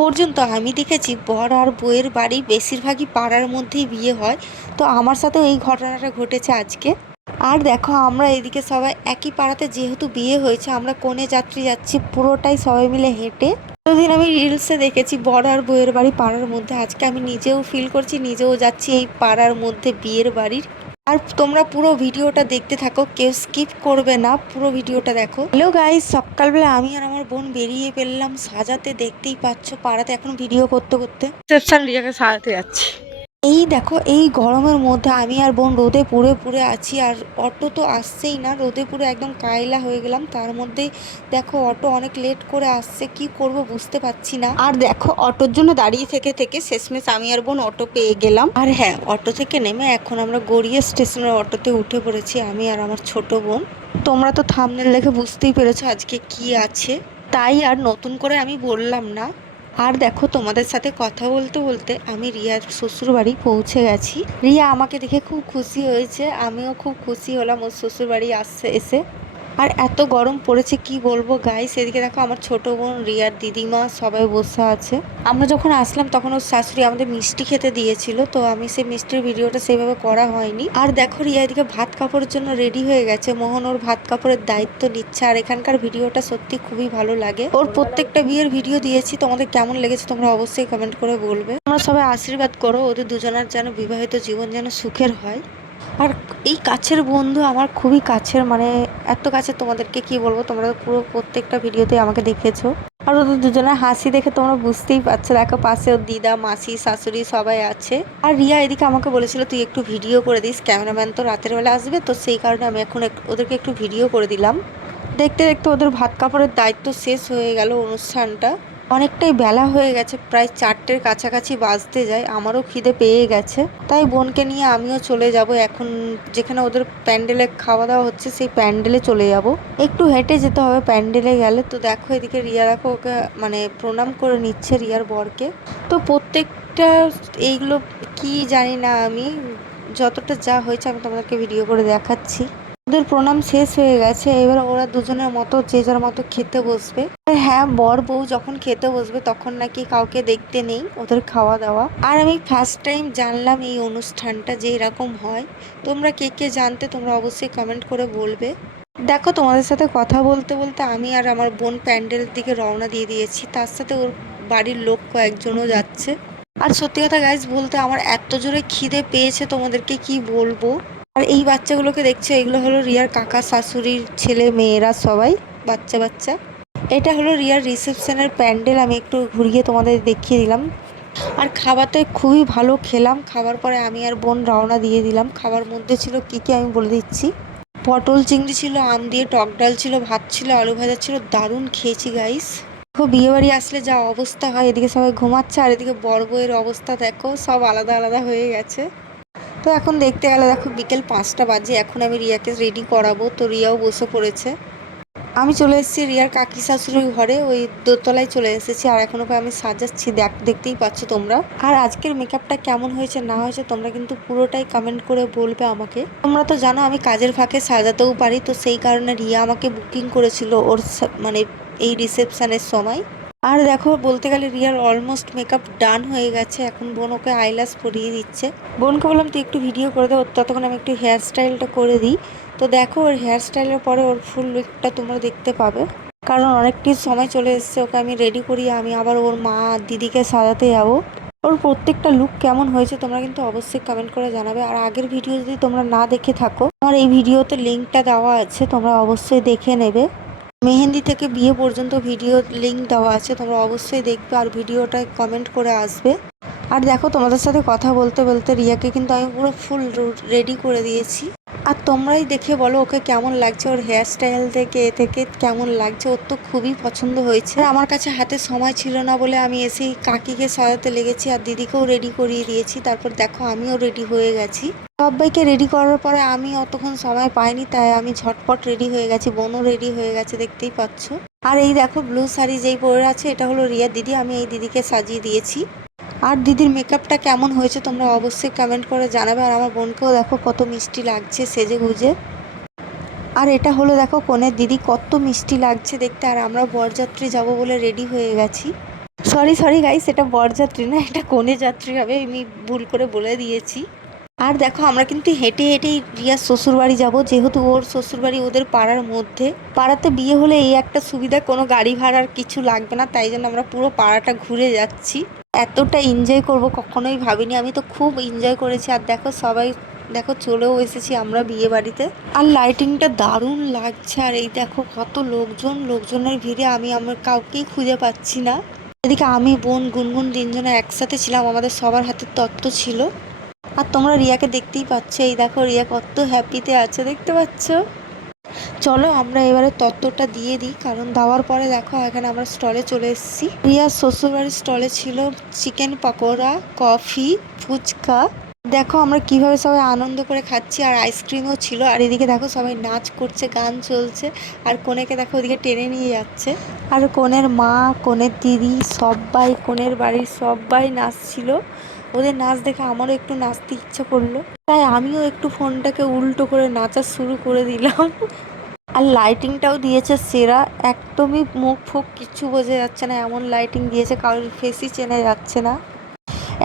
পর্যন্ত আমি দেখেছি বর আর বউয়ের বাড়ি বেশিরভাগই পাড়ার মধ্যেই বিয়ে হয়। তো আমার সাথেও এই ঘটনাটা ঘটেছে আজকে। আর দেখো আমরা এদিকে সবাই একই পাড়াতে যেহেতু বিয়ে হয়েছে, আমরা কনে যাত্রী যাচ্ছি পুরোটাই সবাই মিলে হেঁটে। এতদিন আমি রিলসে দেখেছি বর আর বউয়ের বাড়ি পাড়ার মধ্যে, আজকে আমি নিজেও ফিল করছি, নিজেও যাচ্ছি এই পাড়ার মধ্যে বিয়ের বাড়ির। আর তোমরা পুরো ভিডিওটা দেখতে থাকো, কেউ স্কিপ করবে না, পুরো ভিডিওটা দেখো। হ্যালো গাইস, সকালবেলা আমি আর আমার বোন বেরিয়ে ফেললাম সাজাতে, দেখতেই পাচ্ছ পাড়াতে এখন ভিডিও করতে করতে রিসেপশন রিয়াকে সাজাতে যাচ্ছি। এই দেখো এই গরমের মধ্যে আমি আর বোন রোদে পুড়ে পুড়ে আছি, আর অটো তো আসছেই না, রোদে পুড়ে একদম কায়লা হয়ে গেলাম। তার মধ্যেই দেখো অটো অনেক লেট করে আসছে, কি করব বুঝতে পারছি না। আর দেখো অটোর জন্য দাঁড়িয়ে থেকে থেকে শেষমেশ আমি আর বোন অটো পেয়ে গেলাম। আর হ্যাঁ, অটো থেকে নেমে এখন আমরা গড়িয়া স্টেশনের অটোতে উঠে পড়েছি, আমি আর আমার ছোট বোন। তোমরা তো থাম্বনেল দেখে বুঝতেই পেরেছো আজকে কি আছে, তাই আর নতুন করে আমি বললাম না। আর দেখো তোমাদের সাথে কথা বলতে বলতে আমি রিয়ার শ্বশুর বাড়ি পৌঁছে গেছি। রিয়া আমাকে দেখে খুব খুশি হয়েছে, আমিও খুব খুশি হলাম ওর শ্বশুর বাড়ি আসছে এসে। আর এত গরম পড়েছে কি বলবো গাইস, এদিকে দেখো আমার ছোট বোন, রিয়ার দিদিমা সবাই বসে আছে। আমরা যখন আসলাম তখন ওর শাশুড়ি আমাদের মিষ্টি খেতে দিয়েছিল, তো আমি সেই মিষ্টির ভিডিওটা সেইভাবে করা হয়নি। আর দেখো রিয়া এদিকে ভাত কাপড়ের জন্য রেডি হয়ে গেছে, মোহন ওর ভাত কাপড়ের দায়িত্ব নিচ্ছে। আর এখানকার ভিডিওটা সত্যি খুবই ভালো লাগে, ওর প্রত্যেকটা বিয়ের ভিডিও দিয়েছি, তোমাদের কেমন লেগেছে তোমরা অবশ্যই কমেন্ট করে বলবে। তোমরা সবাই আশীর্বাদ করো ওদের দুজনের যেন বিবাহিত জীবন যেন সুখের হয়। আর এই কাছের বন্ধু আমার খুবই কাছের, মানে এত কাছে তোমাদেরকে কি বলবো, তোমরা পুরো প্রত্যেকটা ভিডিওতে আমাকে দেখেছো। আর ওদের দুজনের হাসি দেখে তোমরা বুঝতেই পারছো, দেখো পাশে ওর দিদা, মাসি, শাশুড়ি সবাই আছে। আর রিয়া এদিকে আমাকে বলেছিল তুই একটু ভিডিও করে দিস, ক্যামেরাম্যান তো রাতের বেলা আসবে, তো সেই কারণে আমি এখন ওদেরকে একটু ভিডিও করে দিলাম। দেখতে দেখতে ওদের ভাত কাপড়ের দায়িত্ব শেষ হয়ে গেল, অনুষ্ঠানটা অনেকটাই বেলা হয়ে গেছে, প্রায় 4টের কাছাকাছি বাজতে যায়। আমারও খিদে পেয়ে গেছে, তাই বোনকে নিয়ে আমিও চলে যাব এখন, যেখানে ওদের প্যান্ডেলে খাওয়া দাওয়া হচ্ছে সেই প্যান্ডেলে চলে যাব। একটু হেঁটে যেতে হবে প্যান্ডেলে গেলে। তো দেখো এদিকে রিয়া দেখো ওকে মানে প্রণাম করে নিচ্ছে রিয়ার বরকে। তো প্রত্যেকটা এইগুলো কি জানি না আমি, যতটা যা হয়েছে আমি তোমাদেরকে ভিডিও করে দেখাচ্ছি। ওদের প্রণাম শেষ হয়ে গেছে, এবার ওরা দুজনের মতো যে যার মতো খেতে বসবে। হ্যাঁ, বর বউ যখন খেতে বসবে তখন নাকি কাউকে দেখতে নেই ওদের খাওয়া দাওয়া। আর আমি ফার্স্ট টাইম জানলাম এই অনুষ্ঠানটা যে এরকম হয়। তোমরা কে কে জানতে তোমরা অবশ্যই কমেন্ট করে বলবে। দেখো তোমাদের সাথে কথা বলতে বলতে আমি আর আমার বোন প্যান্ডেলের দিকে রওনা দিয়ে দিয়েছি, তার সাথে ওর বাড়ির লোক কয়েকজনও যাচ্ছে। আর সত্যি কথা গাইজ বলতে আমার এত জোরে খিদে পেয়েছে তোমাদেরকে কি বলবো। আর এই বাচ্চাগুলোকে দেখছো, এগুলো হলো রিয়ার কাকা শাশুড়ির ছেলে মেয়েরা, সবাই বাচ্চা বাচ্চা। এটা হলো রিয়ার রিসেপশনের প্যান্ডেল, আমি একটু ঘুরিয়ে তোমাদের দেখিয়ে দিলাম। আর খাবারটা খুবই ভালো খেলাম, খাবার পরে আমি আর বোন রওনা দিয়ে দিলাম। খাবার মধ্যে ছিল কি কি আমি বলে দিচ্ছি। পটল চিংড়ি ছিল, আম দিয়ে টক ডাল ছিল, ভাত ছিল, আলু ভাজা ছিল, দারুণ খেয়েছি গাইস। দেখো বিয়ে বাড়ি আসলে যা অবস্থা হয়, এদিকে সবাই ঘুমাচ্ছে আর এদিকে বর বউয়ের অবস্থা দেখো সব আলাদা আলাদা হয়ে গেছে। তো এখন দেখতে গেলে দেখো বিকেল 5টা বাজে, এখন আমি রিয়াকে রেডি করাবো, তো রিয়াও বসে পড়েছে। আমি চলে এসেছি রিয়ার কাকি শাশুড়ির ঘরে, ওই দোতলায় চলে এসেছি। আর এখন ওকে আমি সাজাচ্ছি, দেখতেই পাচ্ছ তোমরা। আর আজকের মেকআপটা কেমন হয়েছে না হয়েছে তোমরা কিন্তু পুরোটাই কমেন্ট করে বলবে আমাকে। তোমরা তো জানো আমি কাজের ফাঁকে সাজাতেও পারি, তো সেই কারণে রিয়া আমাকে বুকিং করেছিল ওর মানে এই রিসেপশনের সময়। আর দেখো বলতে গেলে রিয়ার অলমোস্ট মেকআপ ডান হয়ে গেছে, এখন বোন ওকে আইল্যাশ পরিয়ে দিচ্ছে। বোনকে বললাম তুই একটু ভিডিও করে দাও, ততক্ষণ আমি একটু হেয়ার স্টাইলটা করে দিই। তো দেখো ওর হেয়ার স্টাইলের পরে ওর ফুল লুকটা তোমরা দেখতে পাবে, কারণ অনেকটি সময় চলে এসছে। ওকে আমি রেডি করিয়ে আমি আবার ওর মা দিদিকে সাজাতে যাবো। ওর প্রত্যেকটা লুক কেমন হয়েছে তোমরা কিন্তু অবশ্যই কমেন্ট করে জানাবে। আর আগের ভিডিও যদি তোমরা না দেখে থাকো, আমার এই ভিডিওতে লিঙ্কটা দেওয়া আছে, তোমরা অবশ্যই দেখে নেবে। মেহেন্দি থেকে বিয়ে পর্যন্ত ভিডিও লিঙ্ক দেওয়া আছে, তোমরা অবশ্যই দেখবে আর ভিডিওটা কমেন্ট করে আসবে। আর দেখো তোমাদের সাথে কথা বলতে বলতে রিয়াকে কিন্তু আমি পুরো ফুল রেডি করে দিয়েছি। আর তোমরাই দেখে বলো ওকে কেমন লাগছে, ওর হেয়ার স্টাইল থেকে এ থেকে কেমন লাগছে। ওর তো খুবই পছন্দ হয়েছে। আমার কাছে হাতে সময় ছিল না বলে আমি এসেই কাকিকে সাজাতে লেগেছি আর দিদিকেও রেডি করিয়ে দিয়েছি। তারপর দেখো আমিও রেডি হয়ে গেছি। সবাইকে রেডি করার পরে আমি অতক্ষণ সময় পাইনি, তাই আমি ঝটপট রেডি হয়ে গেছি, বোনও রেডি হয়ে গেছে দেখতেই পাচ্ছ। আর এই দেখো ব্লু শাড়ি যেই পরে আছে এটা হলো রিয়া দিদি, আমি এই দিদিকে সাজিয়ে দিয়েছি। আর দিদির মেকআপটা কেমন হয়েছে তোমরা অবশ্যই কমেন্ট করে জানাবে। আর আমার বোনকেও দেখো কত মিষ্টি লাগছে সেজে গুজে। আর এটা হলো দেখো কনের দিদি, কত মিষ্টি লাগছে দেখতে। আর আমরা বরযাত্রী যাব বলে রেডি হয়ে গেছি। সরি সরি গাইস, এটা বরযাত্রী না, এটা কনে যাত্রী হবে, আমি ভুল করে বলে দিয়েছি। আর দেখো আমরা কিন্তু হেঁটে হেঁটেই রিয়ার শ্বশুরবাড়ি যাব, যেহেতু ওর শ্বশুরবাড়ি ওদের পাড়ার মধ্যে। পাড়াতে বিয়ে হলে এই একটা সুবিধা, কোনো গাড়ি ভাড়ার কিছু লাগবে না, তাই জন্য আমরা পুরো পাড়াটা ঘুরে যাচ্ছি। এতটা এনজয় করব কখনোই ভাবিনি, আমি তো খুব এনজয় করেছি। আর দেখো সবাই, দেখো চলেও এসেছি আমরা বিয়ে বাড়িতে। আর লাইটিংটা দারুণ লাগছে। আর এই দেখো কত লোকজন, লোকজনের ভিড়ে আমি আমার কাউকেই খুঁজে পাচ্ছি না। এদিকে আমি, বোন, গুনগুন তিনজনে একসাথে ছিলাম, আমাদের সবার হাতে তত্ত্ব ছিল। আর তোমরা রিয়াকে দেখতেই পাচ্ছ, এই দেখো রিয়া কত হ্যাপিতে আছে, দেখতে পাচ্ছ। চলো আমরা এবারে তত্ত্বটা দিয়ে দিই, কারণ দেওয়ার পরে দেখো এখানে আমরা স্টলে চলে এসেছি। রিয়ার শ্বশুরবাড়ির স্টলে ছিল চিকেন পকোড়া, কফি, ফুচকা। দেখো আমরা কিভাবে সবাই আনন্দ করে খাচ্ছি, আর আইসক্রিমও ছিল। আর এদিকে দেখো সবাই নাচ করছে, গান চলছে। আর কনেকে দেখো ওদিকে টেনে নিয়ে যাচ্ছে। আর কনের মা, কনের দিদি, সবাই, কনের বাড়ির সবাই নাচছিল। ওদের নাচ দেখে আমারও একটু নাচতে ইচ্ছা করলো, তাই আমিও একটু ফোনটাকে উল্টো করে নাচা শুরু করে দিলাম। আর লাইটিংটাও দিয়েছে সেরা, একদমই মুখ ফুক কিছু বোঝা যাচ্ছে না, এমন লাইটিং দিয়েছে, কারোর ফেসই চেনা যাচ্ছে না।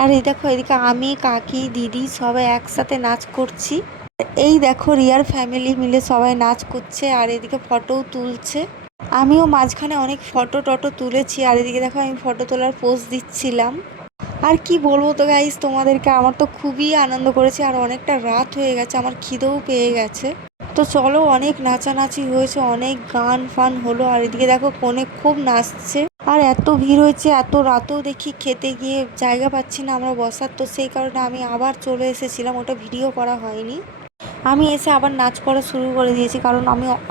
আর এই দেখো এদিকে আমি, কাকি, দিদি সবাই একসাথে নাচ করছি। এই দেখো রিয়ার ফ্যামিলি মিলে সবাই নাচ করছে, আর এদিকে ফটোও তুলছে। আমিও মাঝখানে অনেক ফটো টটো তুলেছি। আর এদিকে দেখো আমি ফটো তোলার পোজ দিচ্ছিলাম। আর কি বলবো তো গাইস তোমাদেরকে, আমার তো খুবই আনন্দ করেছি। আর অনেকটা রাত হয়ে গেছে, আমার খিদেও পেয়ে গেছে। তো চলো, অনেক নাচানাচি হয়েছে, অনেক গান ফান হলো। আর এদিকে দেখো কনে খুব নাচছে। আর এত ভিড় হয়েছে, এত রাতেও দেখি খেতে গিয়ে জায়গা পাচ্ছি না আমরা বসার, তো সেই কারণে আমি আবার চলে এসেছিলাম, ওটা ভিডিও করা হয়নি। আমি এসে আবার নাচ করা শুরু করে দিয়েছি, কারণ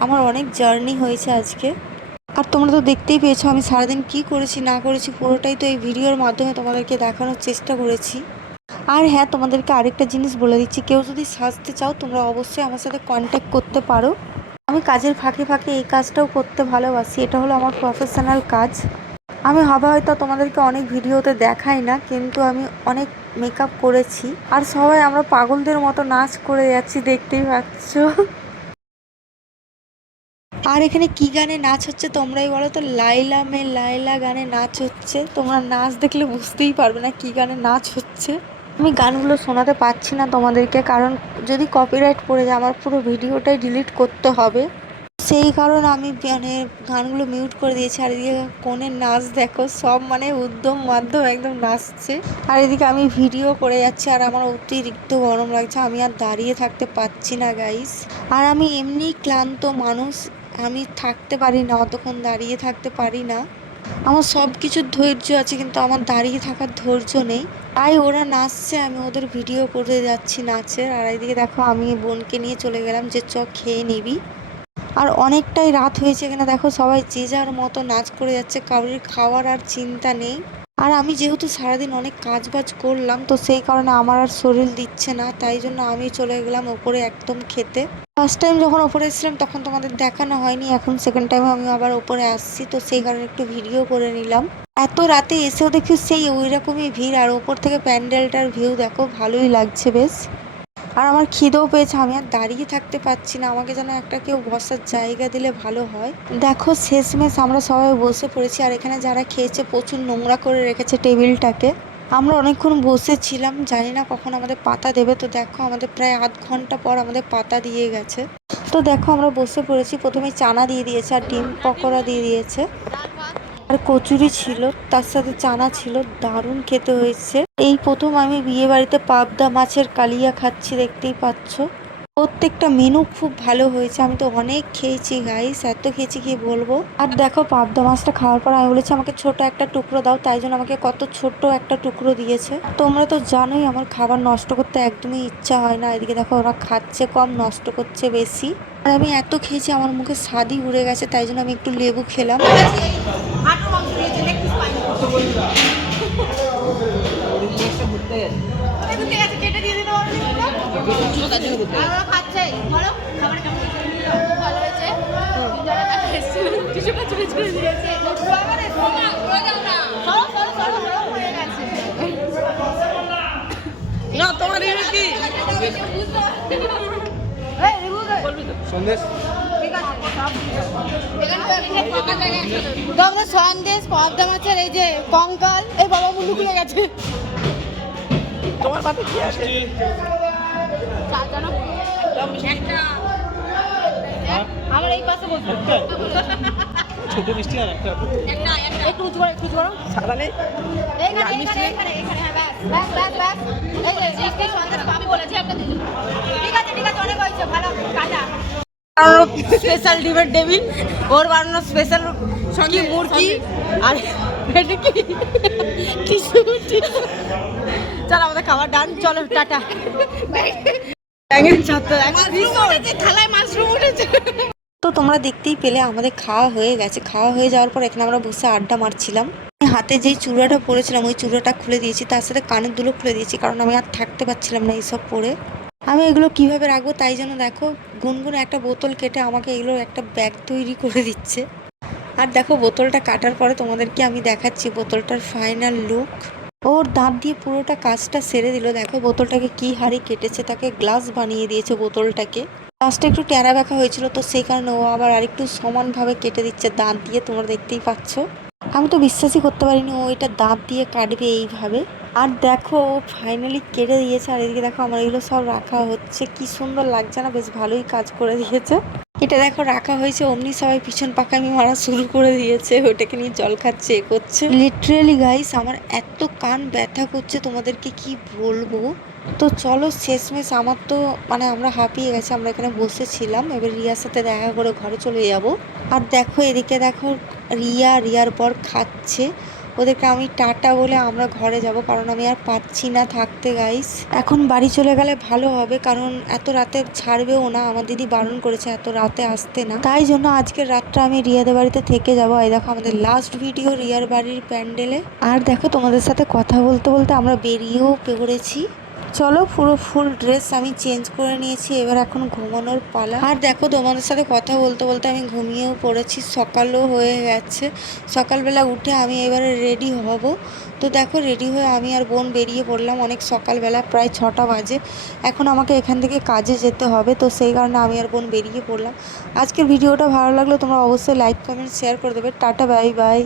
আমার অনেক জার্নি হয়েছে আজকে। আর তোমরা তো দেখতেই পেয়েছো আমি সারাদিন কি করেছি না করেছি, পুরোটাই তো এই ভিডিওর মাধ্যমে তোমাদেরকে দেখানোর চেষ্টা করেছি। আর হ্যাঁ, তোমাদেরকে আরেকটা জিনিস বলে দিচ্ছি, কেউ যদি সাজতে চাও তোমরা অবশ্যই আমার সাথে কন্ট্যাক্ট করতে পারো। আমি কাজের ফাঁকে ফাঁকে এই কাজটাও করতে ভালোবাসি, এটা হলো আমার প্রফেশনাল কাজ। আমি হয়তো তোমাদেরকে অনেক ভিডিওতে দেখাই না, কিন্তু আমি অনেক মেকআপ করেছি। আর সবাই আমরা পাগলদের মতো নাচ করে যাচ্ছি, দেখতেই পাচ্ছ। আর এখানে কি গানে নাচ হচ্ছে তোমরাই বলো তো? লাইলা মে লাইলা গানে নাচ হচ্ছে। তোমরা নাচ দেখলে বুঝতেই পারবে না কি গানে নাচ হচ্ছে। আমি গানগুলো শোনাতে পারছি না তোমাদেরকে, কারণ যদি কপিরাইট পড়ে যায় আমার পুরো ভিডিওটাই ডিলিট করতে হবে। সেই কারণে আমি মানে গানগুলো মিউট করে দিয়েছি। আর এদিকে কনের নাচ দেখো, সব মানে উদ্যম মাধ্যম একদম নাচছে। আর এদিকে আমি ভিডিও করে যাচ্ছি, আর আমার অতিরিক্ত গরম লাগছে, আমি আর দাঁড়িয়ে থাকতে পারছি না গাইস। আর আমি এমনি ক্লান্ত মানুষ, আমি থাকতে পারি না, অতক্ষণ দাঁড়িয়ে থাকতে পারি না। আমার সব কিছুর ধৈর্য আছে, কিন্তু আমার দাঁড়িয়ে থাকার ধৈর্য নেই। তাই ওরা নাচছে, আমি ওদের ভিডিও করে যাচ্ছি নাচের। আর এদিকে দেখো আমি বোনকে নিয়ে চলে গেলাম যে খেয়ে নিবি। আর অনেকটাই রাত হয়েছে, এখানে দেখো সবাই যে যার মতো নাচ করে যাচ্ছে, কারোর খাওয়ার আর চিন্তা নেই। আর আমি যেহেতু সারাদিন অনেক কাজ বাজ করলাম, তো সেই কারণে আমার আর শরীর দিচ্ছে না, তাই জন্য আমি চলে গেলাম ওপরে একদম খেতে। ফার্স্ট টাইম যখন ওপরে এসেছিলাম তখন তোমাদের দেখানো হয়নি, এখন সেকেন্ড টাইম আমি আবার ওপরে আসছি, তো সেই কারণে একটু ভিডিও করে নিলাম। এত রাতে এসেও দেখি সেই ওই রকমই ভিড়, আর ওপর থেকে প্যান্ডেলটার ভিউ দেখো, ভালোই লাগছে বেশ। আর আমার খিদেও পেয়েছে, আমি আর দাঁড়িয়ে থাকতে পারছি না, আমাকে যেন একটা কেউ বসার জায়গা দিলে ভালো হয়। দেখো শেষমেশ আমরা সবাই বসে পড়েছি। আর এখানে যারা খেয়েছে প্রচুর নোংরা করে রেখেছে টেবিলটাকে। আমরা অনেকক্ষণ বসেছিলাম, জানি না কখন আমাদের পাতা দেবে। তো দেখো আমাদের প্রায় আধ ঘন্টা পর আমাদের পাতা দিয়ে গেছে। তো দেখো আমরা বসে পড়েছি, প্রথমে চানা দিয়ে দিয়েছে, আর ডিম পকোড়া দিয়ে দিয়েছে, আর কচুরি ছিল, তার সাথে চানা ছিল, দারুণ খেতে হয়েছে। এই প্রথম আমি বিয়ে বাড়িতে পাবদা মাছের কালিয়া খাচ্ছি, দেখতেই পাচ্ছ। প্রত্যেকটা মেনু খুব ভালো হয়েছে, আমি তো অনেক খেয়েছি গাইস, এত খেয়েছি কি বলবো। আর দেখো পাবদা মাছটা খাওয়ার পর আমি বলেছি আমাকে ছোট একটা টুকরো দাও, তাই জন্য আমাকে কত ছোট একটা টুকরো দিয়েছে। তোমরা তো জানোই আমার খাবার নষ্ট করতে একদমই ইচ্ছা হয় না। এদিকে দেখো ওরা খাচ্ছে কম, নষ্ট করছে বেশি। আর আমি এত খেয়েছি আমার মুখে স্বাদই উড়ে গেছে, তাই জন্য আমি একটু লেবু খেলাম। না তোমার কি সন্দেশ ঠিক আছে। আমাদের সন্দেশ পদ্মা মাছের এই যে কঙ্কাল এই বাবা মুন্ডু খুলে গেছে। তোমার পাতে কি আছে? আমার এই পাশে বসবো। ছোট মিষ্টি আর একটা একটু উঁচু করো, একটু উঁচু করো। সাদা নেই? এইখানে, এইখানে, এইখানে, এইখানে, হ্যাঁ, ব্যাস, ব্যাস, ব্যাস, ব্যাস। এই যে, মিষ্টি সন্দেশ আমি বলেছি একটা দিন। ঠিক আছে, ঠিক আছে, অনেক হয়েছে, ভালো, টাটা। স্পেশাল ডিমের টেবিল, ওর বানানো স্পেশাল কি মুরগি আর এটা কি চল আমাদের খাবার ডান, চলো টাটা। থালায় মাশরুম উঠেছে। তো তোমরা দেখতেই পেলে আমাদের খাওয়া হয়ে গেছে। খাওয়া হয়ে যাওয়ার পর এখানে আমরা বসে আড্ডা মারছিলাম। হাতে যেই চূড়াটা পরেছিলাম ওই চূড়াটা খুলে দিয়েছি, তার সাথে কানের দুলও খুলে দিয়েছি, কারণ আমি আর থাকতে পারছিলাম না এইসব পরে। আমি এগুলো কিভাবে রাখবো তাই জন্য দেখো গুনগুন একটা বোতল কেটে আমাকে এগুলো একটা ব্যাগ তৈরি করে দিচ্ছে। আর দেখো বোতলটা কাটার পরে তোমাদেরকে আমি দেখাচ্ছি বোতলটার ফাইনাল লুক। ওর দাঁত দিয়ে পুরোটা কাজটা সেরে দিল। দেখো বোতলটাকে কি হারে কেটেছে, তাকে গ্লাস বানিয়ে দিয়েছে বোতলটাকে। গ্লাসটা একটু টেরা ব্যাকা হয়েছিল, তো সেই কারণে ও আবার আরেকটু সমানভাবে কেটে দিচ্ছে দাঁত দিয়ে, তোমরা দেখতেই পাচ্ছ। আমি তো বিশ্বাসই করতে পারিনি ও এটা দাঁত দিয়ে কাটবে এইভাবে। আর দেখো ও ফাইনালি কেটে দিয়েছে। আর এদিকে দেখো আমার এগুলো সব রাখা হচ্ছে, কি সুন্দর লাগছে না? বেশ ভালোই কাজ করে দিয়েছে। এটা দেখো রাখা হয়েছে, অমনি সবাই পিছন পাকামি মারা শুরু করে দিয়েছে, ওটাকে নিয়ে জল খাচ্ছে, এ করছে। লিটারেলি গাইস আমার এত কান ব্যথা করছে তোমাদেরকে কি বলবো। তো চলো শেষমেশ আমার তো মানে আমরা হাঁপিয়ে গেছি, আমরা এখানে বসেছিলাম, এবার রিয়ার সাথে দেখা করে ঘরে চলে যাব। আর দেখো এদিকে দেখো রিয়ার বর খাচ্ছে। ওদেরকে আমি টাটা বলে আমরা ঘরে যাব, কারণ আমি আর পাচ্ছি না থাকতে গাইস। এখন বাড়ি চলে গেলে ভালো হবে, কারণ এত রাতে ছাড়বেও না, আমার দিদি বারণ করেছে এত রাতে আসতে না। তাই জন্য আজকের রাতটা আমি রিয়াদের বাড়িতে থেকে যাবো। এই দেখো আমাদের লাস্ট ভিডিও রিয়ার বাড়ির প্যান্ডেলে। আর দেখো তোমাদের সাথে কথা বলতে বলতে আমরা বেরিয়েও পড়েছি। চলো পুরো ফুল ড্রেস আমি চেঞ্জ করে নিয়েছি, এবার এখন ঘুমানোর পালা। আর দেখো তোমাদের সাথে কথা বলতে বলতে আমি ঘুমিয়েও পড়েছি, সকালও হয়ে গেছে। সকালবেলা উঠে আমি এবারে রেডি হব। তো দেখো রেডি হয়ে আমি আর বোন বেরিয়ে পড়লাম অনেক সকালবেলা, প্রায় 6টা বাজে। এখন আমাকে এখান থেকে কাজে যেতে হবে, তো সেই কারণে আমি আর বোন বেরিয়ে পড়লাম। আজকের ভিডিওটা ভালো লাগলো তোমরা অবশ্যই লাইক কমেন্ট শেয়ার করে দেবে। Tata bye bye.